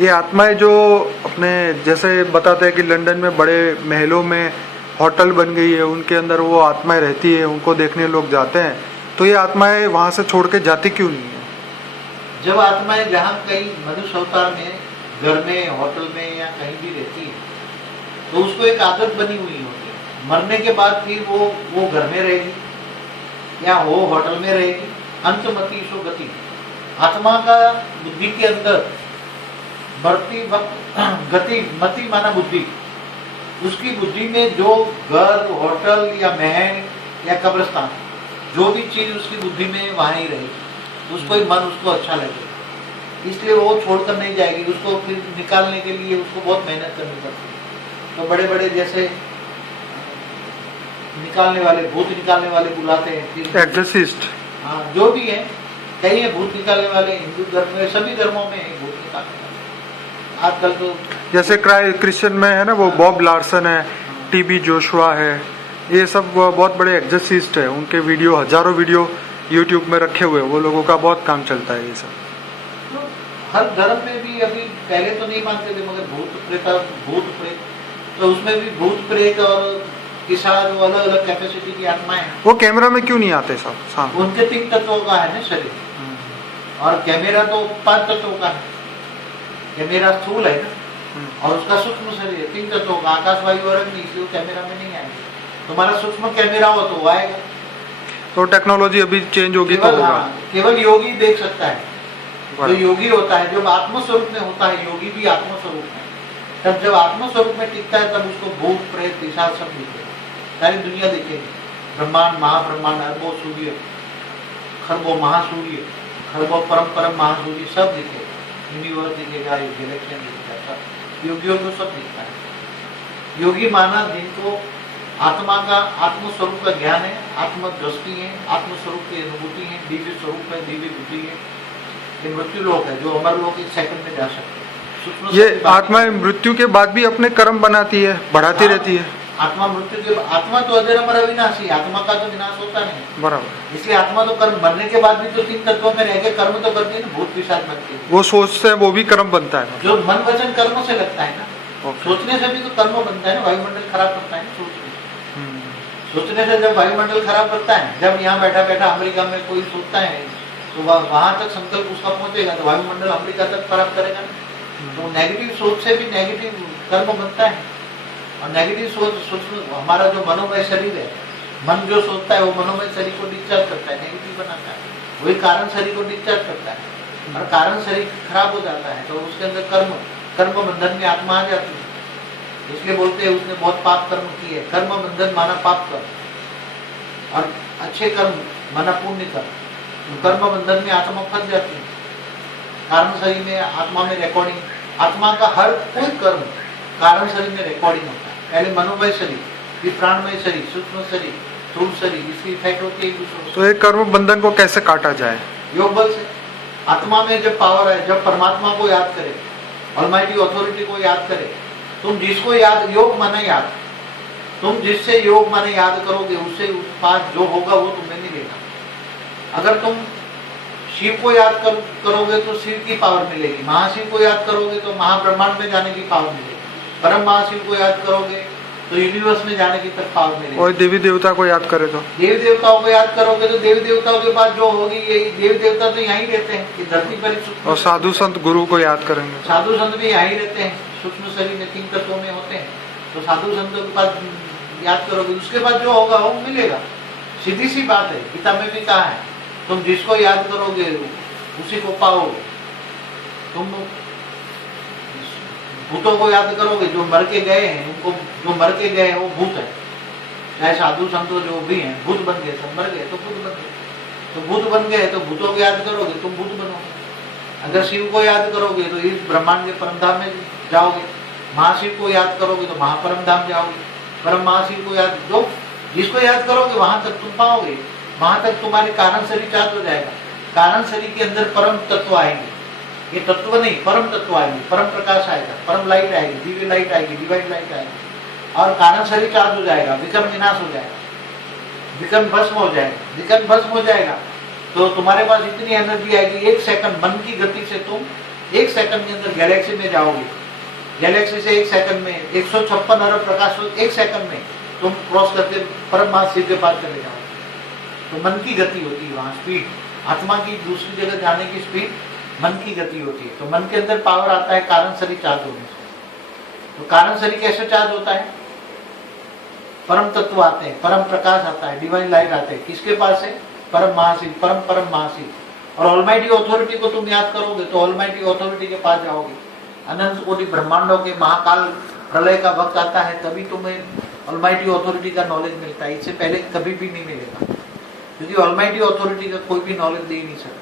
ये आत्माएं जो अपने जैसे बताते हैं कि लंदन में बड़े महलों में होटल बन गई है, उनके अंदर वो आत्माएं रहती है, उनको देखने लोग जाते हैं, तो ये आत्माएं वहाँ से छोड़ के जाती क्यों नहीं है? जब आत्माएं जहाँ कहीं मनुष्य अवतार में, घर में, होटल में या कहीं भी रहती है, तो उसको एक आदत बनी हुई होती है। मरने के बाद फिर वो घर में रहेगी या वो होटल में रहेगी। अंतमति सो गति। आत्मा का बुद्धि के अंदर बढ़ती वक्त गति, मति माना बुद्धि, उसकी बुद्धि में जो घर, होटल या महल या कब्रिस्तान, जो भी चीज उसकी बुद्धि में वहां ही रहेगी। उसको ही मन उसको अच्छा लगेगा, इसलिए वो छोड़कर नहीं जाएगी। उसको फिर निकालने के लिए उसको बहुत मेहनत करनी पड़ती है। तो बड़े बड़े जैसे निकालने वाले, भूत निकालने वाले बुलाते हैं, एग्जॉर्सिस्ट। हाँ, जो भी है, कई है भूत निकालने वाले। हिंदू धर्म में, सभी धर्मों में है भूत निकालने वाले। आजकल तो जैसे क्रिश्चियन में है ना, वो बॉब लार्सन है, टीबी जोशुआ है, ये सब बहुत बड़े एग्जॉर्सिस्ट है। उनके वीडियो, हजारों वीडियो यूट्यूब में रखे हुए, वो लोगों का बहुत काम चलता है ये सब। तो हर धर्म में भी अभी पहले तो नहीं मानते थे, मगर भूत प्रेत, तो उसमें भी भूत प्रेत और पिशाच, वो अलग अलग कैपेसिटी की आत्माएं हैं। वो कैमरा में क्यों नहीं आते सब सामने? उनके 3 तत्वों का है ना शरीर, और कैमरा तो 5 तत्वों का है। कैमरा स्थूल है ना, और उसका सूक्ष्म शरीर 3 तत्वों का, आकाश, वायु और अग्नि, इसलिए कैमरा में नहीं आएगा। तुम्हारा सूक्ष्म कैमरा हो तो वो आएगा। तो टेक्नोलॉजी अभी चेंज होगी तो होगा। केवल योगी देख सकता है। जो योगी होता है, जब आत्मस्वरूप में होता है, योगी भी आत्मस्वरूप में, तब जब आत्मस्वरूप में टिकता है, तब उसको भूत प्रेत पिशाच सब दिखेगा, सारी दुनिया दिखेगी। ब्रह्मांड, महाब्रह्मांड, अरबों सूर्य, खरबों महासूर्य, खरबों परम महासूर्य सब दिखेगा। यूनिवर्स दिखेगा, गैलेक्सियन दिखेगा, सब योगियों को सब दिखता है। योगी माना जिनको आत्मा का, आत्मस्वरूप का ज्ञान है, आत्मदृष्टि है, आत्मस्वरूप की अनुभूति है, दिव्य स्वरूप है, दिव्य बुद्धि है। ये मृत्यु लोक है, जो अमर लोक 1 सेकंड में जा सकते हैं। ये आत्मा मृत्यु के बाद भी अपने कर्म बनाती है, बढ़ाती रहती है। आत्मा मृत्यु के, आत्मा तो अजर अमर अविनाशी, आत्मा का तो विनाश होता नहीं। बराबर। इसलिए आत्मा तो कर्म, मरने के बाद भी तो 3 तत्वों में रह के कर्म तो करती है ना, भूत पिशाच बनती है। वो सोचते हैं, वो भी कर्म बनता है। जो मन वचन कर्म से लगता है ना, सोचने से भी तो कर्म बनता है ना। वायुमंडल खराब करता है ना सोचने से जब वायुमंडल खराब करता है, जब यहाँ बैठा बैठा अमेरिका में कोई सोचता है, तो वहां तक संकल्प उसका पहुंचेगा, तो वायुमंडल अमेरिका तक खराब करेगा। तो नेगेटिव सोच से भी नेगेटिव कर्म बनता है। और नेगेटिव सोच हमारा जो मनोमय शरीर है, मन जो सोचता है वो मनोमय शरीर को डिस्चार्ज करता है, नेगेटिव बनाता है। वही कारण शरीर को डिस्चार्ज करता है, और कारण शरीर खराब हो जाता है, तो उसके अंदर कर्म बंधन में आत्मा आ जाती है। इसलिए बोलते हैं उसने बहुत पाप कर्म किए। कर्म बंधन माना पाप कर्म, और अच्छे कर्म माना पुण्य कर्म। तो कर्म बंधन में आत्मा फंस जाती है। कारण शरीर में, आत्मा में रिकॉर्डिंग, आत्मा का हर कोई कर्म कारण शरीर में रिकॉर्डिंग होता है। पहले मनोमय शरीर, फिर प्राणमय शरीर, सूक्ष्म शरीर, स्थूल शरीर, इसकी इफेक्ट होती है दूसरों। तो एक कर्म बंधन को कैसे काटा जाए? योग बल से। आत्मा में जब पावर है, जब परमात्मा को याद करे, ऑलमाइटी अथॉरिटी को याद करे, तुम जिसको याद, योग माने याद, तुम जिससे योग माने याद करोगे, उससे उत्पाद जो होगा वो तुम्हें मिलेगा। अगर तुम शिव को याद करोगे तो शिव की पावर मिलेगी। महाशिव को याद करोगे तो महाब्रह्मांड में जाने की पावर मिलेगी। परम महाशिव को याद करोगे तो यूनिवर्स में जाने की तक पावर मिलेगी। और देवी देवता को याद करे तो, देवी देवताओं को याद करोगे तो देवी देवताओं के बाद जो होगी, यही देवी देवता तो यहीं रहते हैं कि धरती पर। और साधु संत गुरु को याद करेंगे, साधु संत भी यहीं रहते हैं, सूक्ष्म शरीर में 3 तत्वों में होते हैं। तो साधु संतों के पास याद करोगे, उसके बाद जो होगा वो मिलेगा। सीधी सी बात है, गीता में भी कहा है, तुम जिसको याद करोगे उसी को पाओगे। तुम भूतों को याद करोगे, जो मर के गए हैं, उनको, जो मर के गए हैं वो भूत है। चाहे साधु संतों जो भी हैं, भूत बन गए, सब मर गए तो भूत बन गए। तो भूत बन गए तो भूतों को याद करोगे, तुम भूत बनोगे। अगर शिव को याद करोगे तो इस ब्रह्मांड के परम धाम में जाओगे। महाशिव को याद करोगे तो महापरम धाम जाओगे। परम महाशिव को याद, जो जिसको याद करोगे वहां तक तुम पाओगे। वहां तक तुम्हारे कारण शरीर चार्ज हो जाएगा। कारण शरीर के अंदर परम तत्व आएंगे। ये तत्व नहीं, परम तत्व आएंगे, परम प्रकाश आएगा, परम लाइट आएगी, दिव्य लाइट आएगी, डिवाइन लाइट आएगी, और कारण शरीर चार्ज हो जाएगा, विक्रम विनाश हो जाएगा, विक्रम भस्म हो जाएगा। विक्रम भस्म हो जाएगा तो तुम्हारे पास इतनी एनर्जी आएगी, 1 सेकंड मन की गति से तुम 1 सेकंड के अंदर गैलेक्सी में जाओगे, गैलेक्सी से 1 सेकंड में 156 अरब प्रकाश 1 सेकंड में तुम क्रॉस करके परम महाशिव के पास चले जाओगे। तो मन की गति होती है वहाँ, स्पीड, आत्मा की दूसरी जगह जाने की स्पीड मन की गति होती है। तो मन के अंदर पावर आता है कारण शरीर चार्ज होने से। तो कारण शरीर कैसे चार्ज होता है? परम तत्व आते हैं, परम प्रकाश आता है, डिवाइन लाइट आते हैं, किसके पास है? परम महाशिव, परम महाशिव। और ऑलमाइटी अथॉरिटी को तुम याद करोगे तो ऑलमाइटी अथॉरिटी के पास जाओगे। अनंत कोटि ब्रह्मांडों के महाकाल प्रलय का वक्त आता है तभी तुम्हें ऑलमाइटी अथॉरिटी का नॉलेज मिलता है, इससे पहले कभी भी नहीं मिलेगा, क्योंकि ऑलमाइटी अथॉरिटी का कोई भी नॉलेज दे ही नहीं सकता।